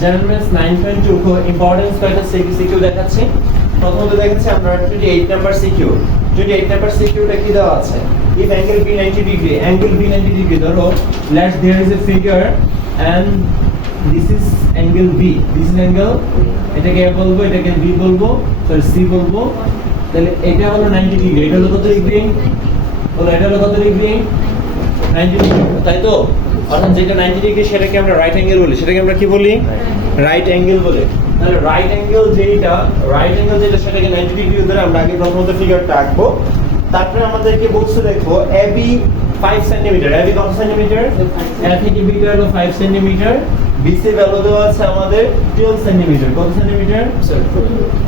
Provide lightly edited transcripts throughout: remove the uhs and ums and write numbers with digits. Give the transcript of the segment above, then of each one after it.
General maths 9.2 খুব importance কয়েকটা CQ দেখাচ্ছি। প্রথমত দেখাচ্ছি আমরা 28 নাম্বার সিকিউ। 28 নাম্বার সিকিউটা কি দেওয়া আছে? If angle B 90 degree, angle B 90 degree, ধরো let there is a figure and this is angle B, this is angle, এটাকে A বলবো, এটাকে B বলবো, সরি C বলবো, তাহলে এটা হলো 90 ডিগ্রি, এটা হলো কত ডিগ্রি? বলো এটা হলো কত ডিগ্রি? 90 ডিগ্রি, তাই তো? অর্থাৎ যেটা 90 ডিগ্রি সেটাকে আমরা রাইট অ্যাঙ্গেল বলি, সেটাকে আমরা কি বলি? রাইট অ্যাঙ্গেল বলি। তাহলে রাইট অ্যাঙ্গেল যেটা সেটাকে 90 ডিগ্রি ধরে আমরা আগে প্রথমত ফিগারটা আঁকবো। তারপরে আমাদেরকে বলছে দেখো AB 5 সেন্টিমিটার, AB কত সেন্টিমিটার? A থেকে B হলো 5 সেন্টিমিটার, BC ভ্যালু দেওয়া আছে আমাদের 12 সেন্টিমিটার। কত সেন্টিমিটার?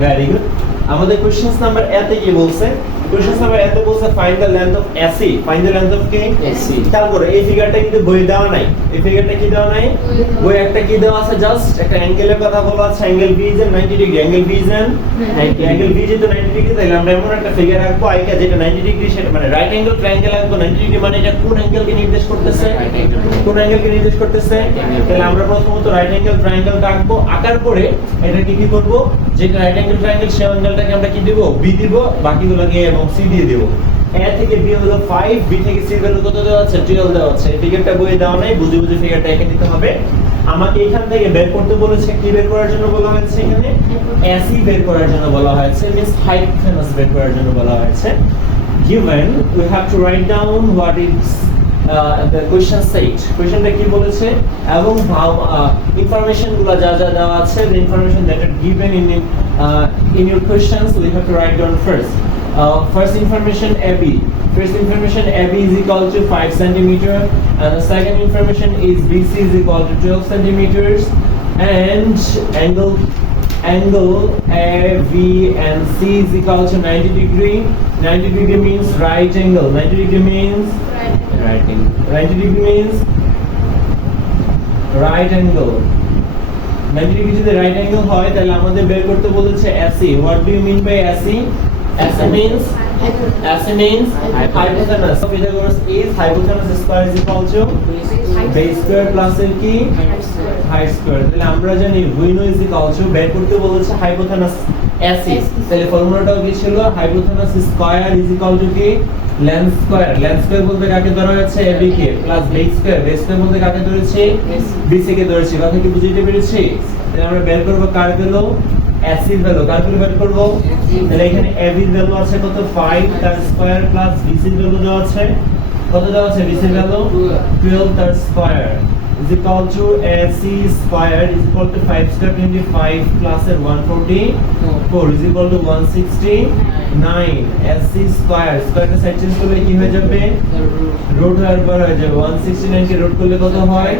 Very good. আমাদের কোশ্চেন নাম্বার A তে কি বলছে? কোশ্চেন নাম্বার A তে বলছে find the length of AC, find the length of কি? AC। তারপরে এই ফিগারটা কিন্তু বই দেওয়া নাই, এই ফিগারটা কি দেওয়া নাই? বই একটা কি দেওয়া আছে? জাস্ট একটা অ্যাঙ্গেলের কথা বলা আছে, angle B is 90 degree, angle B is 90 B যেহেতু 90 ডিগ্রি, তাহলে আমরা এমন একটা ফিগার আঁকবো আইকা যেটা 90 ডিগ্রি, সেটা মানে রাইট অ্যাঙ্গেল ট্রায়াঙ্গেল আঁকবো। 90 ডিগ্রি মানে এটা কোন অ্যাঙ্গেলকে নির্দেশ করতেছে? কোন অ্যাঙ্গেলকে নির্দেশ করতেছে? তাহলে আমরা প্রথমত রাইট অ্যাঙ্গেল ট্রায়াঙ্গেলটা আঁকবো, আঁকার পরে এটাকে কি করব? যেটা রাইট অ্যাঙ্গেল ট্রায়াঙ্গেল সেই অ্যাঙ্গেলটাকে আমরা কি দেব? B দিব, বাকিগুলোকে A এবং C দিয়ে দেব। A থেকে B হলো 5, B থেকে C ভ্যালু কত দেওয়া আছে? 12 দেওয়া আছে। এই ফিগারটা বইয়ে দেওয়া নাই, বুঝে বুঝে ফিগারটা এঁকে দিতে হবে। আমাকে এখান থেকে বের করতে বলেছে, কি বের করার জন্য বলা হয়েছে? এখানে AC বের করার জন্য বলা হয়েছে, মিন্স হাইপোথেনাস বের করার জন্য বলা হয়েছে। Given we have to write down what is the question said. Questionটা কি বলেছে এবং information গুলো যা যা দেওয়া আছে, the information that are given in your questions we have to write down first. First information AB. First information AB is equal to 5 centimeter, and the second information is BC is equal to 12 centimeters, and angle AB and C is equal to 90 degree. 90 degree means right angle. 90 degree means right angle. 90 degree means right angle. 90 degree যদি right angle হয় তাহলে আমাদের বের করতে বলেছে AC. What do you mean by AC? AC means hypotenuse. So Pythagoras is hypotenuse square is equal to base square plus এর কি? height square. তাহলে আমরা জানি we know is equal to বের করতে বলেছে hypotenuse AC. তাহলে ফর্মুলাটাও কি ছিল? hypotenuse square is equal to কি? length square. length square বলতে কাকে ধরা হচ্ছে? AB কে, plus base square. base square বলতে কাকে ধরেছি? BC কে ধরেছি। কথা কি বুঝতে পেরেছি? তাহলে আমরা বের করব কার ভ্যালু? AC এর ভ্যালু। কার ভ্যালু বের করব? তাহলে এখানে AB এর ভ্যালু আছে কত? 5 তার স্কয়ার প্লাস BC এর ভ্যালু দেওয়া আছে কত? দেওয়া আছে BC এর ভ্যালু 12 তার square is equal to AC square is equal to 5 square into 5 plus 144 is equal to 169. AC square K side change করলে কি হয়ে যাবে? রুট হয়ে যাবে। 169 কে রুট করলে কত হয়?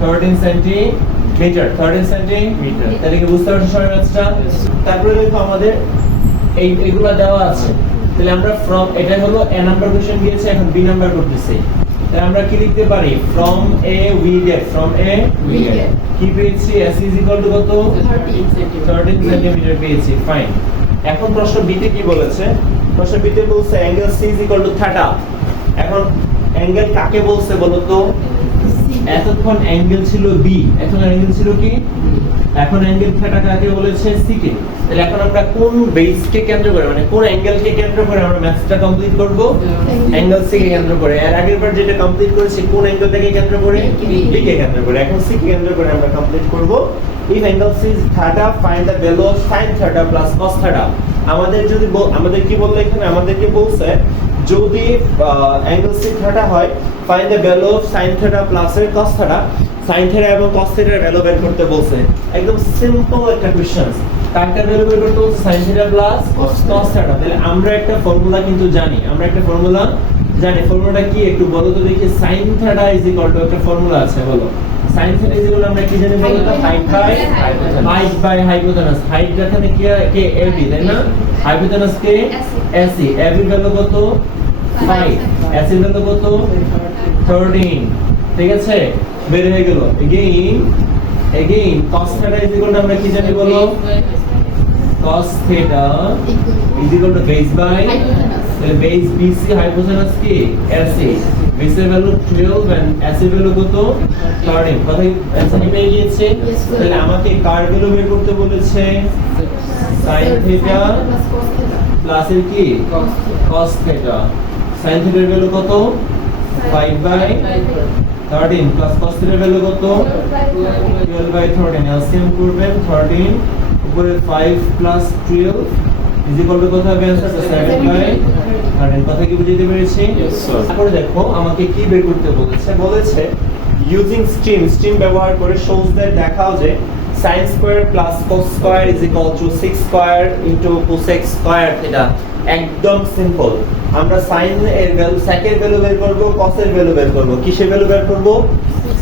13 সেন্টিমিটার। 13 সেন্টিমিটার। তাহলে কি বুঝতে পারছো সবাই ম্যাথটা? তারপরে দেখো আমাদের এইগুলা দেওয়া আছে। তাহলে আমরা ফ্রম, এটা হলো A নাম্বার কোশ্চেন দিয়েছে, এখন B নাম্বার করতেছি। তাহলে আমরা কি লিখতে পারি? from A we get কি পেয়েছি? AC is equal to কত? 13 সেন্টিমিটার পেয়েছি। ফাইন। এখন প্রশ্ন B তে কি বলেছে? প্রশ্ন B তে বলছে angle C is equal to θ। এখন অ্যাঙ্গেল কাকে বলছে বলো তো? এতক্ষণ অ্যাঙ্গেল ছিল B, এখন অ্যাঙ্গেল ছিল কি? এখন অ্যাঙ্গেল θ কাকে বলেছে? C কে। তাহলে এখন আমরা কোন বেসকে কেন্দ্র করে, মানে কোন অ্যাঙ্গেলকে কেন্দ্র করে আমরা ম্যাথসটা কমপ্লিট করব? অ্যাঙ্গেল C কে কেন্দ্র করে। এর আগের বার যেটা কমপ্লিট করেছি কোন অ্যাঙ্গেলটাকে কেন্দ্র করে? B কে কেন্দ্র করে। এখন C কে কেন্দ্র করে আমরা কমপ্লিট করব। If angle C is θ, find the value of sin θ plus cos θ. আমাদের যদি আমাদের কি বললো এখানে? আমাদেরকে বলছে যদি অ্যাঙ্গেল C θ হয়, find the value of sin θ plus এর cos θ. sin θ এবং cos θ এর ভ্যালু বের করতে বলছে। একদম সিম্পল একটা কোশ্চেন। কার ভ্যালু বের করতে বলছে? sin θ plus cos θ। তাহলে আমরা একটা ফর্মুলা কিন্তু জানি। ফর্মুলাটা কি একটু বলো তো দেখি। sin θ is equal to একটা ফর্মুলা আছে, বলো। sin θ is equal আমরা কি জানি বলো তো? height by hypotenuse. height এখানে কে? AB, তাই না? hypotenuse কে? AC. AB এর ভ্যালু কত? 5. AC এর ভ্যালু কত? 13। ঠিক আছে, বের হয়ে গেল। again cos θ is equal to আমরা কি জানি বলো? cos θ is equal to base by, তাহলে base BC, hypotenuse কি? AC। বেস এর ভ্যালু 12 এন্ড এস এর ভ্যালু কত 13 কথাই অ্যানসার কি পেয়ে গিয়েছে Yes, sir. তাহলে আমাকে কার ভ্যালু বের করতে বলেছে sin থিটা প্লাস এর কি cos থিটা sin থিটার ভ্যালু কত 5/13 প্লাস cos থিটার ভ্যালু কত 12/13 এলসিএম করবেন 13 উপরে 5 প্লাস 12 ইজ ইকুয়াল টু কত হবে आंसर 7/13 কথা কি বুঝতে পেরেছি Yes, sir. তারপরে দেখো আমাকে কি বের করতে বলেছে ইউজিং স্ট্রিম ব্যবহার করে শোজ দ্যাট দেখাও যে sin square plus cos square is equal to 6 square into cosec square theta একদম সিম্পল আমরা sin এর ভ্যালু sec এর ভ্যালু বের করব cos এর ভ্যালু বের করব কিসের ভ্যালু বের করব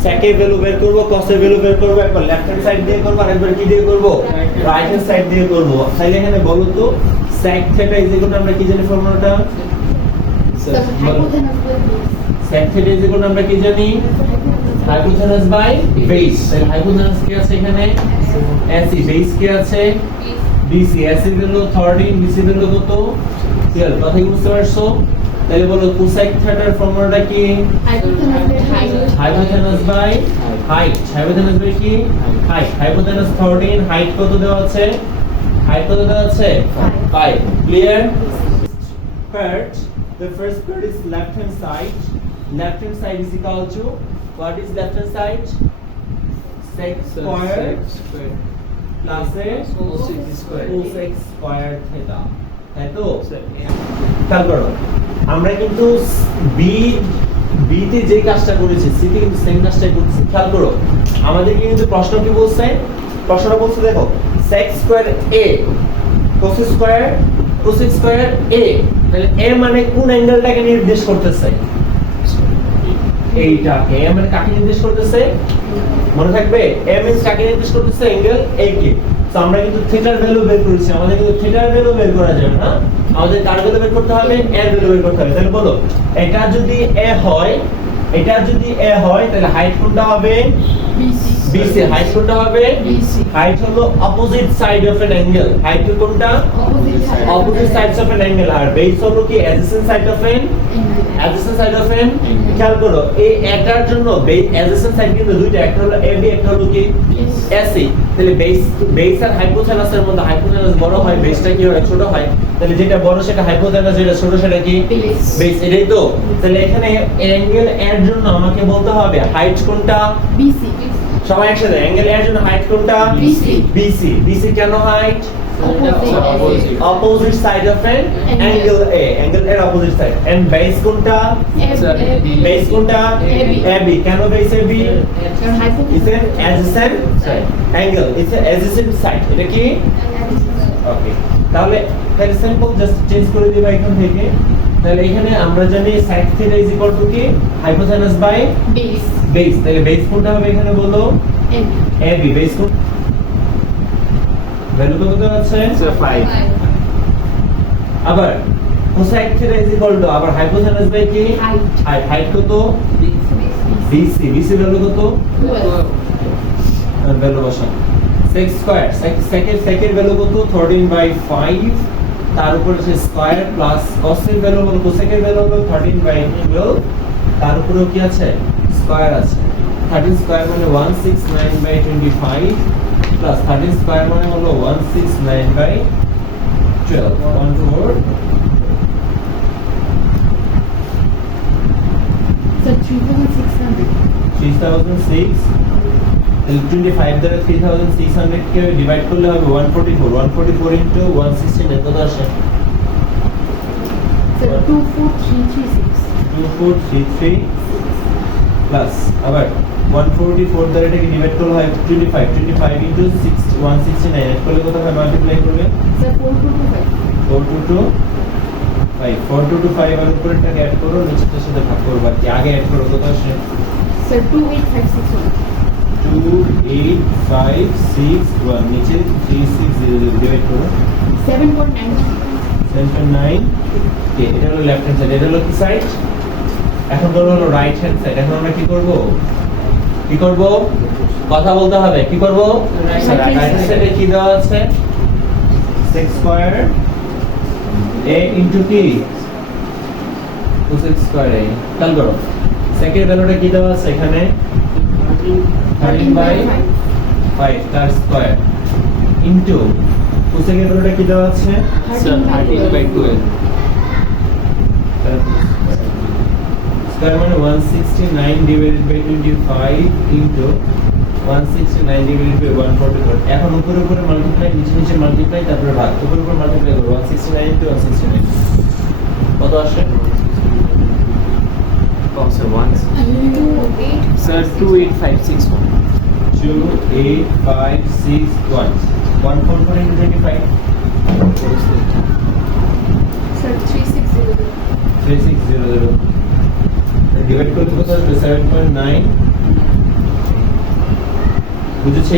sec এর ভ্যালু বের করব cos এর ভ্যালু বের করব একবার লেফট হ্যান্ড সাইড দিয়ে করব আর একবার কি দিয়ে করব রাইট হ্যান্ড সাইড দিয়ে করব তাহলে এখানে বলো তো sec theta is equal to আমরা কি জানি ফর্মুলাটা sec theta is equal to আমরা কি জানি hypotenuse by base তাহলে hypotenuse কি আছে এখানে AC base কি আছে BC AC এর ভ্যালু 13 BC এর ভ্যালু কত 12 কথা কি বুঝতে পারছো তাহলে বলো cosec থিটার ফর্মুলাটা কি hypotenuse by height hypotenuse by কি height hypotenuse 13 height কত দেওয়া আছে height কত দেওয়া আছে 5 clear part the first part is left hand side is equal to what is left hand side sec square plus a cosec square theta তাই তো খেয়াল করো আমরা কিন্তু বি তে যে কাজটা করেছি সি তে কিন্তু সেম কাজটাই করতেছি খেয়াল করো আমাদেরকে কিন্তু প্রশ্ন কি বলছে প্রশ্নটা বলছে দেখো sec square a cosec square a তাহলে a মানে কোন অ্যাঙ্গেলটাকে নির্দেশ করতেছে এইটাকে a মানে কাকে নির্দেশ করতেছে মনে থাকবে a means কাকে নির্দেশ করতেছে অ্যাঙ্গেল a কে তো আমরা কিন্তু থিটার ভ্যালু বের করেছি আমাদের কিন্তু থিটার ভ্যালু বের করা যাবে না আমাদের কার ভ্যালু বের করতে হবে এর ভ্যালু বের করতে হবে তাহলে বলো এটা যদি a হয় তাহলে হাইট কোনটা হবে BC হাইট কোনটা হবে হাইট হলো opposite side of an angle height কোনটা opposite sides of an angle আর বেস হলো কি অ্যাডজেসেন্ট সাইড অফ অ্যান খেয়াল করো এই এটার জন্য অ্যাডজেসেন্ট সাইড কিন্তু দুইটা একটা হলো AB একটা হলো কি AC তাহলে বেস আর হাইপোথ্যালাসের মধ্যে হাইপোথ্যালাস বড় হয় বেসটা কি হয় ছোট হয় তাহলে যেটা বড় সেটা হাইপোথ্যালাস যেটা ছোট সেটা কি বেস এটাই তো তাহলে এখানে অ্যাঙ্গেল এর জন্য আমাকে বলতে হবে হাইট কোনটা BC সবাই একসাথে অ্যাঙ্গেল এর জন্য হাইট কোনটা BC কেন height opposite side of an angle এর opposite side and base কোনটা base কোনটা AB কেন base AB is an adjacent angle it's an adjacent side এটা কি ওকে তাহলে সিম্পল জাস্ট চেঞ্জ করে দিবা এখান থেকে তাহলে এখানে আমরা জানি sec theta is equal to কি hypotenuse by base তাহলে base কোনটা হবে এখানে বলো AB base কোন ভ্যালু কত আছে 5 আবার cosec theta is equal to আবার hypotenuse by কি height কত BC ভ্যালু কত 12 ভ্যালু বসান sec স্কয়ার sec এর ভ্যালু কত 13/5 তার উপর আছে স্কয়ার প্লাস cos এর ভ্যালু হলো cosec এর ভ্যালু হলো 13/12 তার উপরে কি আছে স্কয়ার আছে 13 স্কয়ার মানে 169/25 প্লাস 13 স্কয়ার মানে হলো 169/12 14 So 3600 3006 25 দ্বারা 3600 কে ডিভাইড করলে হবে 144 ইনটু 169 কত আসে So 24336 2433 প্লাস আবার 144 দ্বারা এটাকে ডিভাইড করলে হয় 25 ইনটু 169 এড করলে কত হয় মাল্টিপ্লাই করলে So 4225 4225 এর উপরেটাকে অ্যাড করো নিচেরটার সাথে ভাগ করো বাকি আগে অ্যাড করো কত আসে So 28561 28561 নিচে 3600 ডিভাইড করো 7.9 কে এটা হলো লেফট হ্যান্ড সাইড এটা হলো কি সাইড এখন ধরো হলো রাইট হ্যান্ড সাইড এখন আমরা কি করব কথা বলতে হবে কি করব রাইট হ্যান্ড সাইডে কি দেওয়া আছে sec স্কয়ার a ইনটু কি cosec স্কয়ার a খেয়াল করো সেকেন্ড ভ্যালুটা কি দেওয়া আছে এখানে 13 বাই 5 তার স্কয়ার ইনটু কোসেকের ভ্যালুটা কি দেওয়া আছে Sir, 13 by 12. স্কয়ার মানে 169 divided by 25 into 169 divided by 144 এখন উপরে উপরে মাল্টিপ্লাই নিচে নিচে মাল্টিপ্লাই তারপরে ভাগ উপরে উপরে মাল্টিপ্লাই করব 169 ইনটু 169 কত আসে Oh, sir, once. 28. Sir, 28561. 28561 144 into 25 Sir, 3600. 3600 divide করতে কত আসবে 7.9 বুঝেছে